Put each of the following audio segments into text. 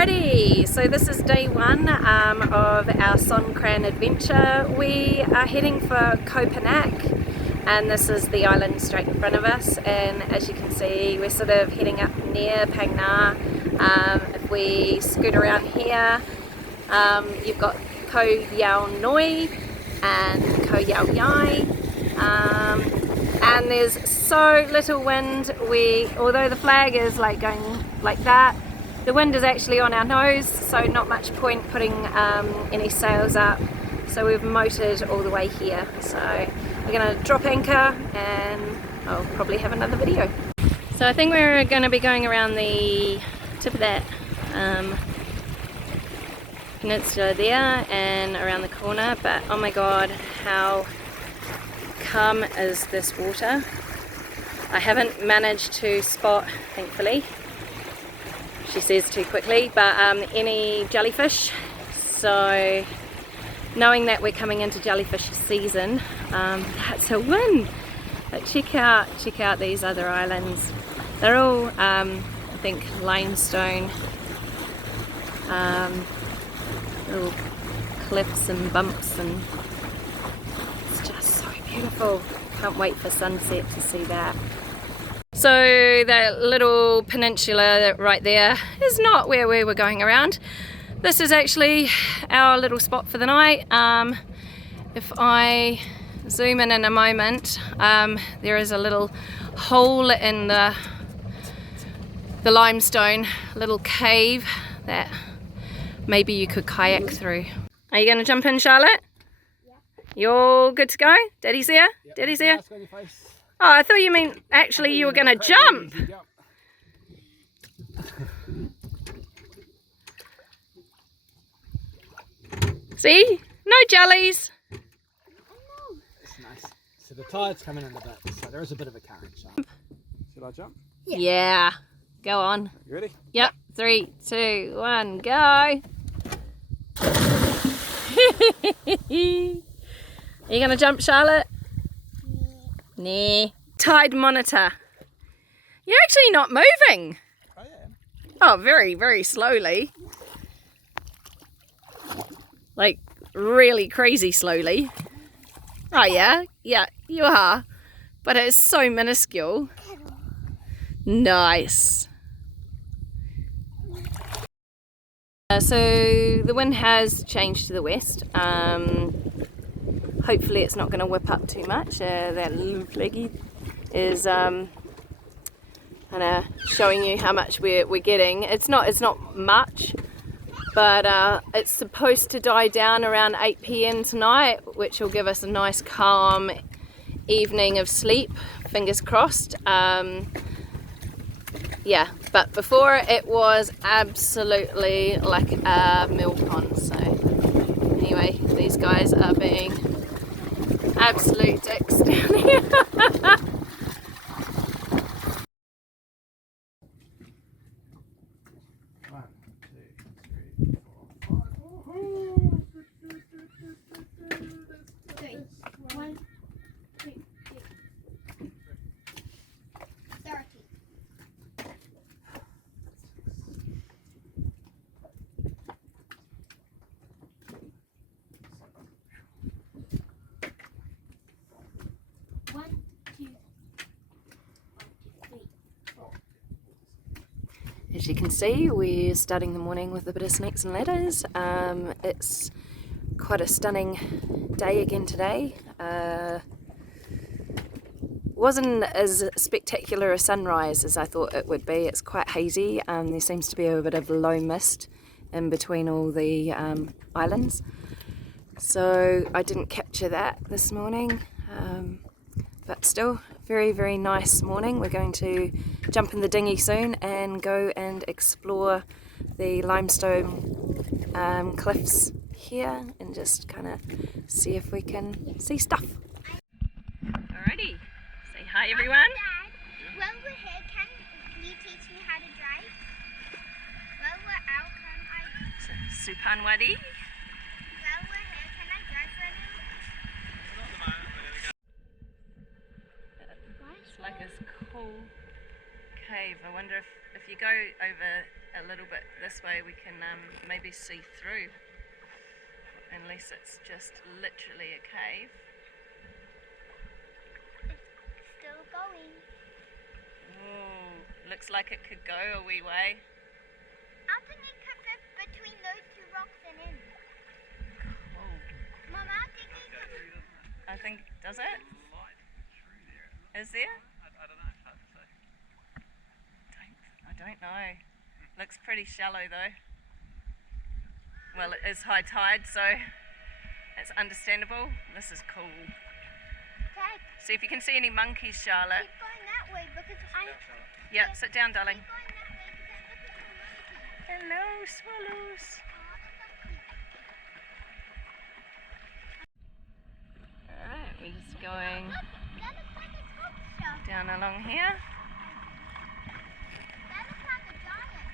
Alrighty, so this is day one of our Songkran adventure. We are heading for Kopanak, and this is the island straight in front of us, and as you can see we're sort of heading up near Phang. If we scoot around here, you've got Ko Yao Noi and Ko Yao Yai, and there's so little wind. Although the flag is like going like that, the wind is actually on our nose, so not much point putting any sails up. So we've motored all the way here. So we're going to drop anchor and I'll probably have another video. So I think we're going to be going around the tip of that peninsula there and around the corner, but oh my god, how calm is this water. I haven't managed to spot, thankfully, she says too quickly, but any jellyfish. So knowing that we're coming into jellyfish season, that's a win. But check out these other islands. They're all I think limestone, little cliffs and bumps, and it's just so beautiful. Can't wait for sunset to see that. So that little peninsula right there is not where we were going around. This is actually our little spot for the night. If I zoom in a moment, there is a little hole in the limestone, little cave that maybe you could kayak through. Are you going to jump in, Charlotte? Yeah. You're good to go? Daddy's there? Yep. Daddy's there? Oh, I thought you meant actually you were going to jump. See? No jellies. It's nice. So the tide's coming in a bit, so there is a bit of a current. Should I jump? Yeah. Go on. You ready? Yep. 3, 2, 1, go. Are you going to jump, Charlotte? Nah. Tide monitor. You're actually not moving. I am. Oh, very, very slowly. Like really crazy slowly. Oh yeah, yeah, you are. But it's so minuscule. Nice. So the wind has changed to the west. Hopefully it's not going to whip up too much. That little flaggy is kind of showing you how much we're getting. It's not much, but it's supposed to die down around 8 PM tonight, which will give us a nice calm evening of sleep, fingers crossed. Yeah, but before it was absolutely like a mill pond. So anyway, these guys are being absolute dicks down here. As you can see, we're starting the morning with a bit of snakes and ladders. It's quite a stunning day again today. Wasn't as spectacular a sunrise as I thought it would be. It's quite hazy. There seems to be a bit of low mist in between all the islands. So I didn't capture that this morning. But still, very, very nice morning. We're going to jump in the dinghy soon and go and explore the limestone cliffs here and just kind of see if we can see stuff. Alrighty, say hi everyone. Dad, when we're here, can you teach me how to drive? When we're out, can I? Supanwadi. When we're here, can I drive for any? It's like this cool cave. I wonder if if you go over a little bit this way, we can maybe see through, unless it's just literally a cave. It's still going. Ooh, looks like it could go a wee way. I think it could fit between those two rocks and in. Cool. Mom, I think it could. I think, does it? Light through there. Is there? I don't know. Hard to say. I don't know. Looks pretty shallow though. Well, it is high tide, so it's understandable. This is cool. Dad, See if you can see any monkeys, Charlotte. keep going that way because I. Yeah, sit down, darling. Keep going that way because I'm looking for monkeys. Hello, swallows. Alright, we're just going Look, that looks like a sculpture. down along here. That looks like a giant.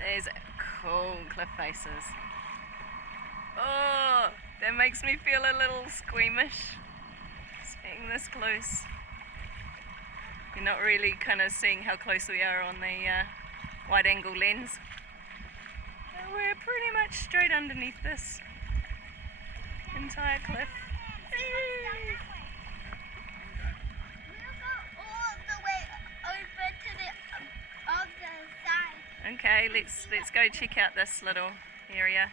There's cool cliff faces. Oh, that makes me feel a little squeamish. Being this close. You're not really kind of seeing how close we are on the wide angle lens. But we're pretty much straight underneath this entire cliff. We'll go all the way over to the other side. Okay, let's go check out this little area.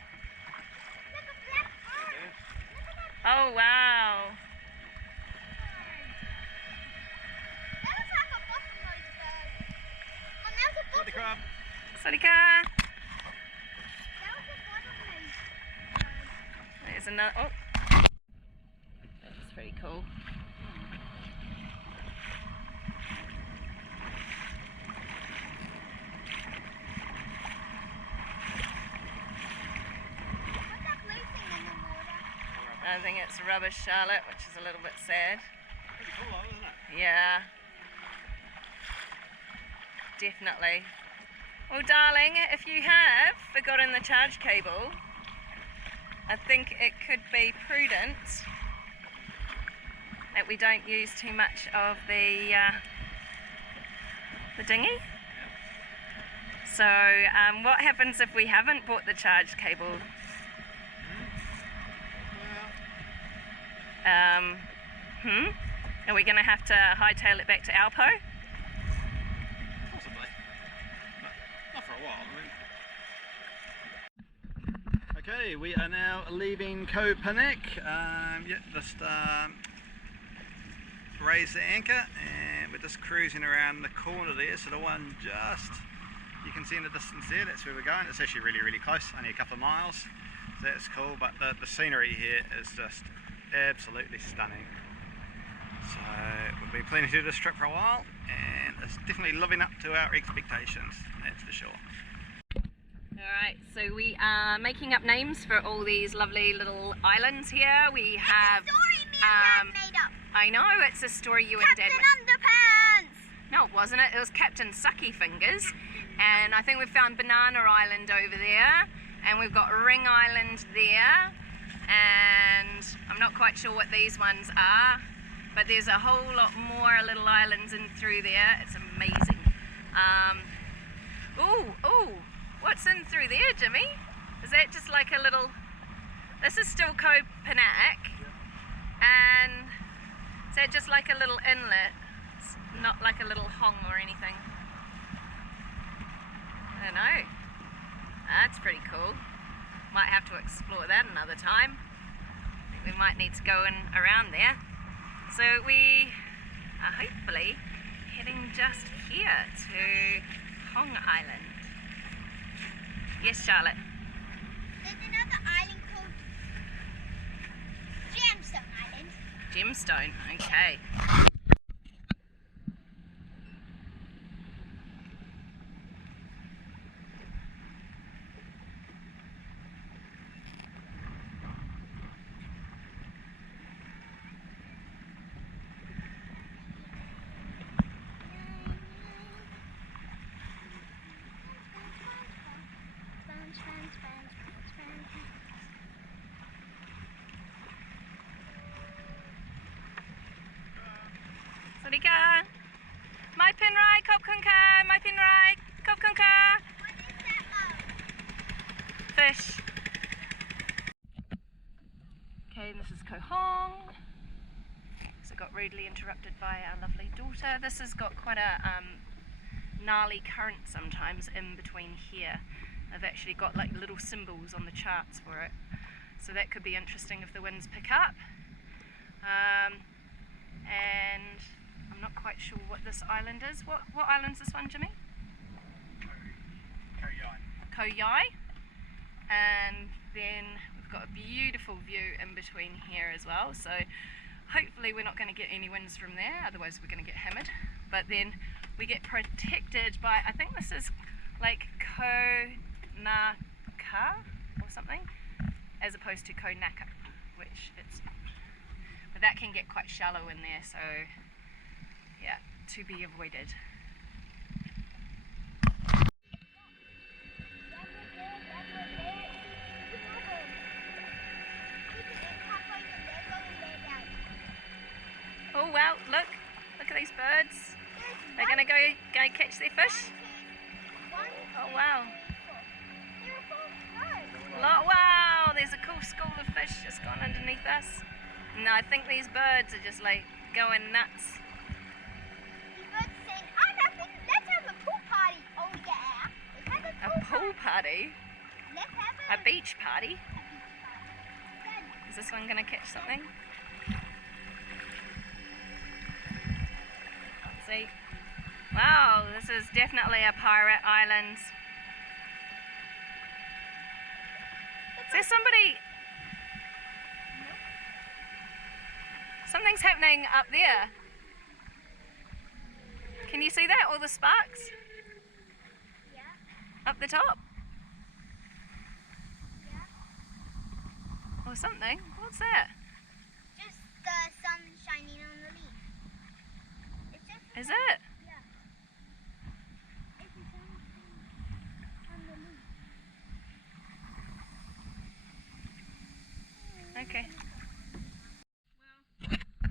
Look at that bird. Look at that. Oh wow! That looks like a bottlenose bird. Mom, that was a Got the crab. Sarika! That was a bottlenose bird. There's another. Oh, that's pretty cool. What's that blue thing in the water? I think it's rubbish, Charlotte, which is a little bit sad. Pretty cool though, isn't it? Yeah. Definitely. Well, darling, if you have forgotten the charge cable, I think it could be prudent that we don't use too much of the dinghy. So, what happens if we haven't bought the charge cable? Well, Are we going to have to hightail it back to Alpo? possibly. But not for a while, I mean. Okay, we are now leaving Koh Panak. Just raise the anchor and we're just cruising around the corner there. So the one just, you can see in the distance there, that's where we're going. It's actually really, really close, only a couple of miles. So that's cool, but the scenery here is just absolutely stunning. So we've been planning to do this trip for a while and it's definitely living up to our expectations, that's for sure. Alright, so we are making up names for all these lovely little islands here. We have... Story me and Dad made up. I know, it's a story you and Dad Captain made. Underpants. No, it wasn't it. It was Captain Sucky Fingers. And I think we've found Banana Island over there. And we've got Ring Island there. And I'm not quite sure what these ones are. But there's a whole lot more little islands in through there. It's amazing. Ooh, what's in through there, Jimmy? Is that just like a little... This is still Koh Panak. And is that just like a little inlet? It's not like a little hong or anything. I don't know. That's pretty cool. Might have to explore that another time. I think we might need to go in around there. So we are hopefully heading just here to Hong Island. Yes, Charlotte. There's another island called Gemstone Island. Gemstone, okay. Sarika. Mai Pinrai, Kop Kunka, Mai Pinrai, Kop Kunka. Fish. Okay, this is Koh Hong. So got rudely interrupted by our lovely daughter. This has got quite a gnarly current sometimes in between here. I've actually got like little symbols on the charts for it. So that could be interesting if the winds pick up. And I'm not quite sure what this island is. What island's this one, Jimmy? Koh Yai. Koh Yai. And then we've got a beautiful view in between here as well. So hopefully we're not going to get any winds from there, otherwise we're going to get hammered. But then we get protected by, I think this is like Koh Naka or something, as opposed to Koh Naka, which it's not. But that can get quite shallow in there, so yeah, to be avoided. Oh wow, look at these birds. They're gonna go catch their fish. Oh wow. Wow, there's a cool school of fish just gone underneath us. No, I think these birds are just like going nuts. The birds saying, oh nothing, let's have a pool party. Oh yeah. Let's have A pool party? Let's have A beach party? Good. Is this one gonna catch something? Let's see. Wow, this is definitely a pirate island. Is there somebody? Something's happening up there. Can you see that? All the sparks? Yeah. Up the top? Yeah. Or something. What's that? Just the sun shining on the leaf. It's just the Is sun. it? Yeah. It's the sun on the leaf. Okay.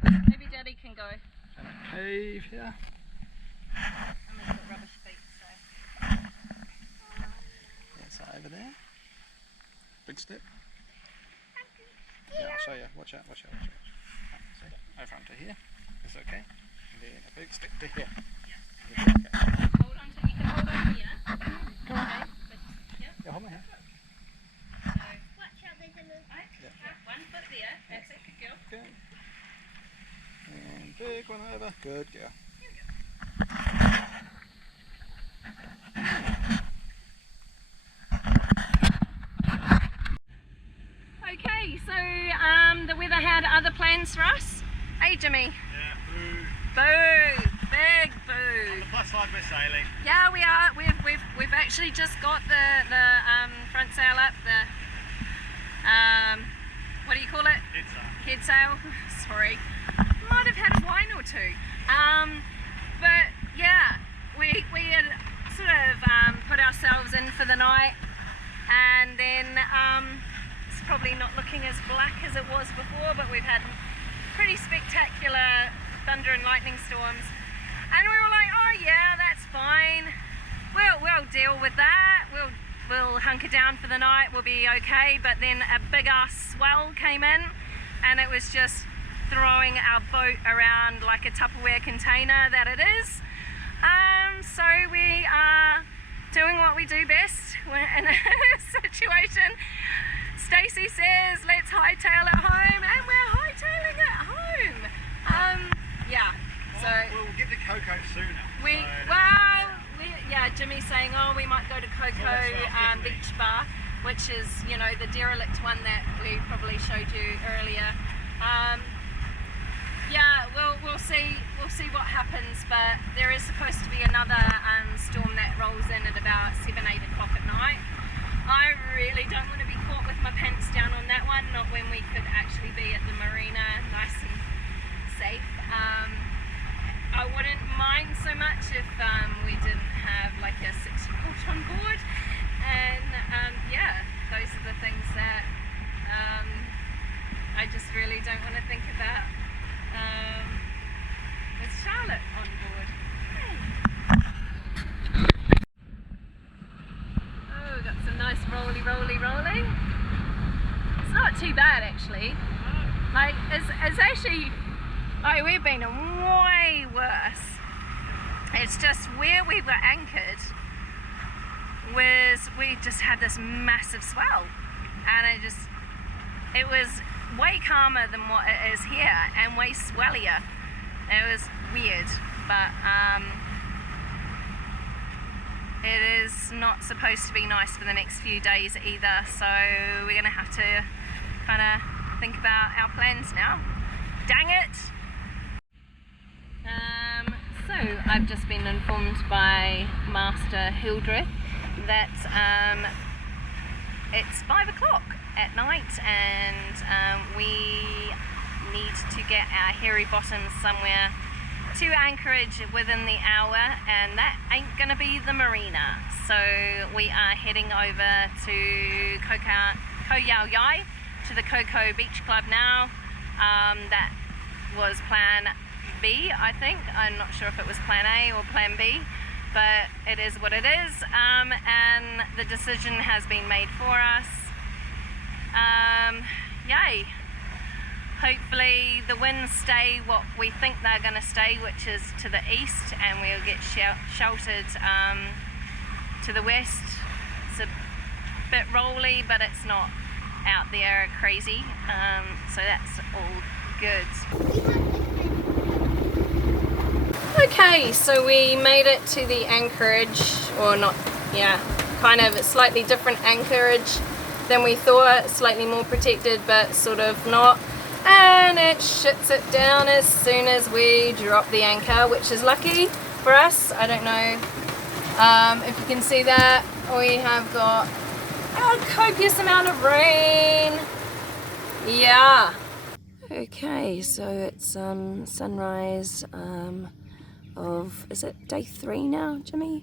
Well, maybe Daddy can go. And a cave here. I'm a bit rubbish feet, so. That's over there. Big step. Yeah, I'll show you. Watch out, watch out, watch out. See, over onto here. Is it okay? And then a big step to here. Yeah. Okay. Hold on to, you can hold on here. Come on. Okay. But, yeah. Yeah, hold my hand. So, Watch out, there's a little. one foot there. That's it. Good girl. Okay. And big one over. Good girl. Okay, so the weather had other plans for us. Hey, Jimmy. Yeah, boo. Boo. Big On boo. the plus side, we're sailing. Yeah, we are. We've actually just got the front sail up. The what do you call it? It's Head sail. Sorry. Might have had a wine or two. But yeah, we had sort of put ourselves in for the night, and then it's probably not looking as black as it was before, but we've had pretty spectacular thunder and lightning storms, and we were like, oh yeah, that's fine. We'll deal with that. We'll hunker down for the night. We'll be okay. But then a big ass swell came in, and it was just throwing our boat around like a Tupperware container that it is. So we are doing what we do best. We're in a situation. Stacey says, let's hightail it home, and we're hightailing it home. Yeah. So we'll get to Coco sooner. Yeah, Jimmy's saying, oh, we might go to Coco Beach Bar, which is, you know, the derelict one that we probably showed you earlier. Yeah, we'll see what happens, but there is supposed to be another storm that rolls in at about 7-8 o'clock at night. I really don't want to be caught with my pants down on that one, not when we could actually be at the marina nice and safe. I wouldn't mind so much if we didn't have like a 6-year-old on board, and yeah, those are the things that I just really don't want to think about with Charlotte on board. Hey. Oh, we've been way worse. It's just where we were anchored was, we just had this massive swell, and it was way calmer than what it is here, and way swellier. It was weird, but it is not supposed to be nice for the next few days either, so we're gonna have to kind of think about our plans now. Dang it! So I've just been informed by Master Hildreths that it's 5 o'clock at night, and we need to get our hairy bottoms somewhere to anchorage within the hour, and that ain't gonna be the marina. So we are heading over to Ko Yao Yai, to the Coco Beach Club now. That was plan B, I think. I'm not sure if it was plan A or plan B, but it is what it is, and the decision has been made for us. Yay! Hopefully the winds stay what we think they're going to stay, which is to the east, and we'll get sheltered to the west. It's a bit rolly, but it's not out there crazy, so that's all good. Okay, so we made it to the anchorage, or not, yeah, kind of a slightly different anchorage than we thought, slightly more protected but sort of not, and it shits it down as soon as we drop the anchor, which is lucky for us. I don't know if you can see that. We have got a copious amount of rain. Yeah. Okay, so it's sunrise of, is it day 3 now, Jimmy?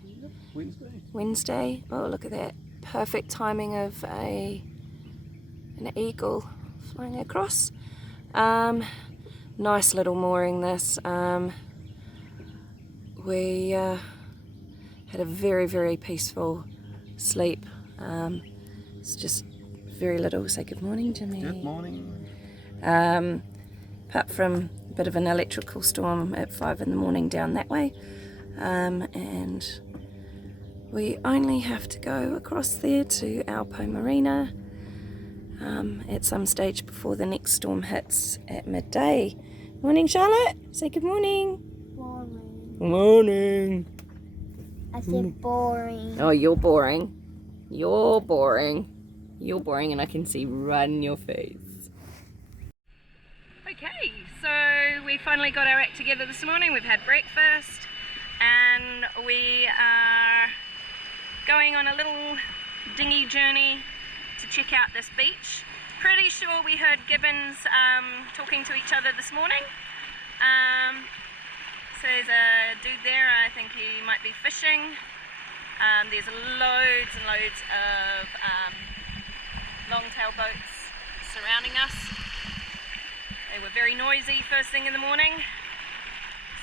Wednesday. Oh, look at that. Perfect timing of an eagle flying across. Nice little mooring this. We had a very, very peaceful sleep. It's just very little. Say good morning, Jimmy. Good morning. Apart from a bit of an electrical storm at 5 in the morning down that way, and we only have to go across there to Alpo Marina at some stage before the next storm hits at midday. Morning, Charlotte. Say good morning. Boring. Morning. I said boring. Oh, you're boring. You're boring. You're boring, and I can see right in your face. Okay, so we finally got our act together this morning. We've had breakfast, and we are going on a little dinghy journey to check out this beach. Pretty sure we heard gibbons talking to each other this morning. So there's a dude there, I think he might be fishing. There's loads and loads of long-tail boats surrounding us. They were very noisy first thing in the morning,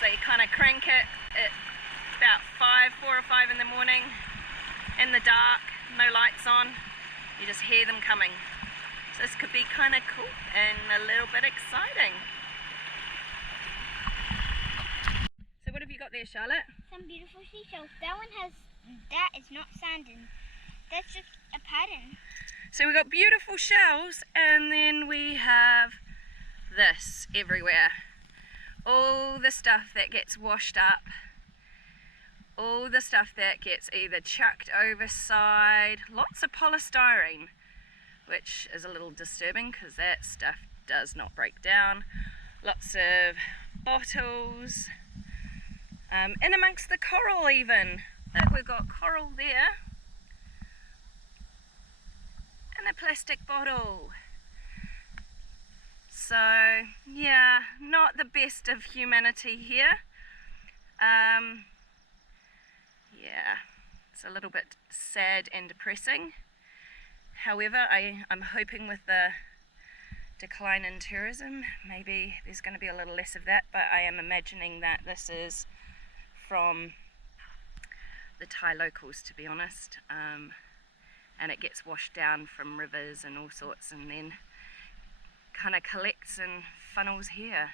so you kind of crank it at about 4 or 5 in the morning, in the dark, no lights on, you just hear them coming. So this could be kind of cool and a little bit exciting. So what have you got there, Charlotte? Some beautiful seashells. That is not sand, and that's just a pattern. So we've got beautiful shells, and then we have this everywhere. All the stuff that gets washed up, all the stuff that gets either chucked overside, lots of polystyrene, which is a little disturbing because that stuff does not break down. Lots of bottles, in amongst the coral even. Look, we've got coral there, and a plastic bottle. So yeah, not the best of humanity here. Yeah, it's a little bit sad and depressing. However, I'm hoping with the decline in tourism, maybe there's going to be a little less of that, but I am imagining that this is from the Thai locals, to be honest, and it gets washed down from rivers and all sorts, and then kind of collects and funnels here,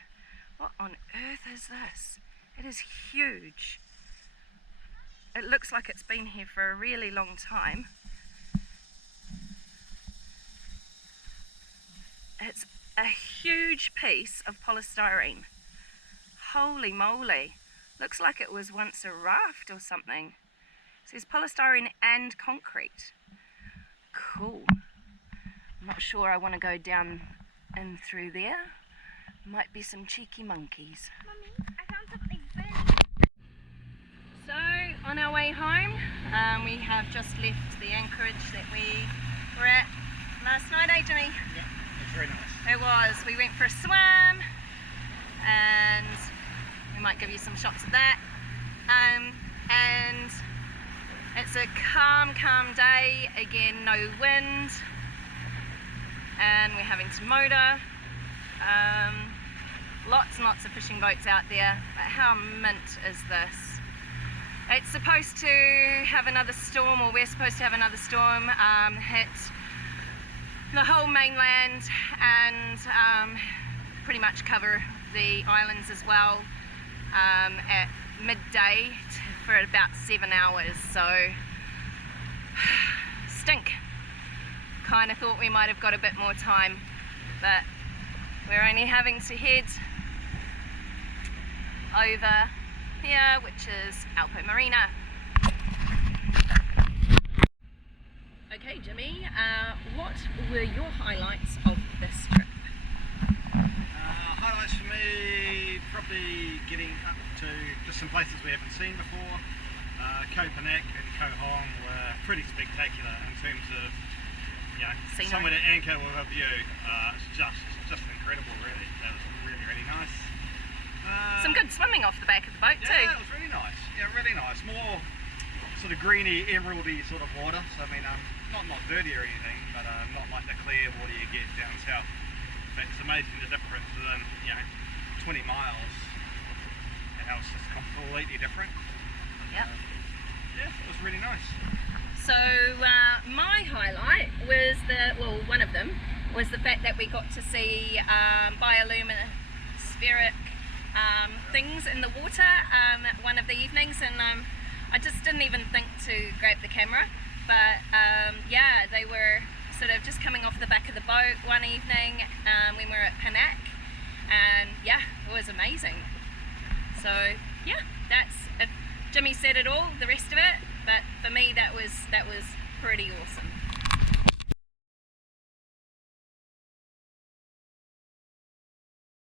What on earth is this? It is huge. It looks like it's been here for a really long time. It's a huge piece of polystyrene. Holy moly. Looks like it was once a raft or something. It says polystyrene and concrete. Cool. I'm not sure I want to go down in through there. Might be some cheeky monkeys. Mummy, I found something big. So, on our way home, we have just left the anchorage that we were at last night, eh, Jimmy? Yeah, it's very nice. It was. We went for a swim, and we might give you some shots of that. And it's a calm day. Again, no wind, and we're having to motor. Lots and lots of fishing boats out there, but how mint is this? It's supposed to have another storm, or we're supposed to have another storm hit the whole mainland and pretty much cover the islands as well at midday for about 7 hours, so stink. Kind of thought we might have got a bit more time, but we're only having to head over here, which is Alpo Marina. Okay, Jimmy, what were your highlights of this trip? Highlights for me, probably getting up to just some places we haven't seen before. Koh Phangan and Koh Hong were pretty spectacular in terms of, you know, Scenery. somewhere to anchor with a view. It's just incredible, really. That was really nice. Some good swimming off the back of the boat too. Yeah, it was really nice. Yeah, really nice. More sort of greeny, emeraldy sort of water. So I mean, not dirty or anything, but not like the clear water you get down south. But it's amazing the difference within, you know, 20 miles. And how it's just completely different. Yep. Yeah, it was really nice. So my highlight was one of them was the fact that we got to see bioluminescent things in the water one of the evenings, and I just didn't even think to grab the camera, but yeah, they were sort of just coming off the back of the boat one evening when we were at Phang, and yeah, it was amazing. So yeah, Jimmy said it all, the rest of it, but for me that was pretty awesome.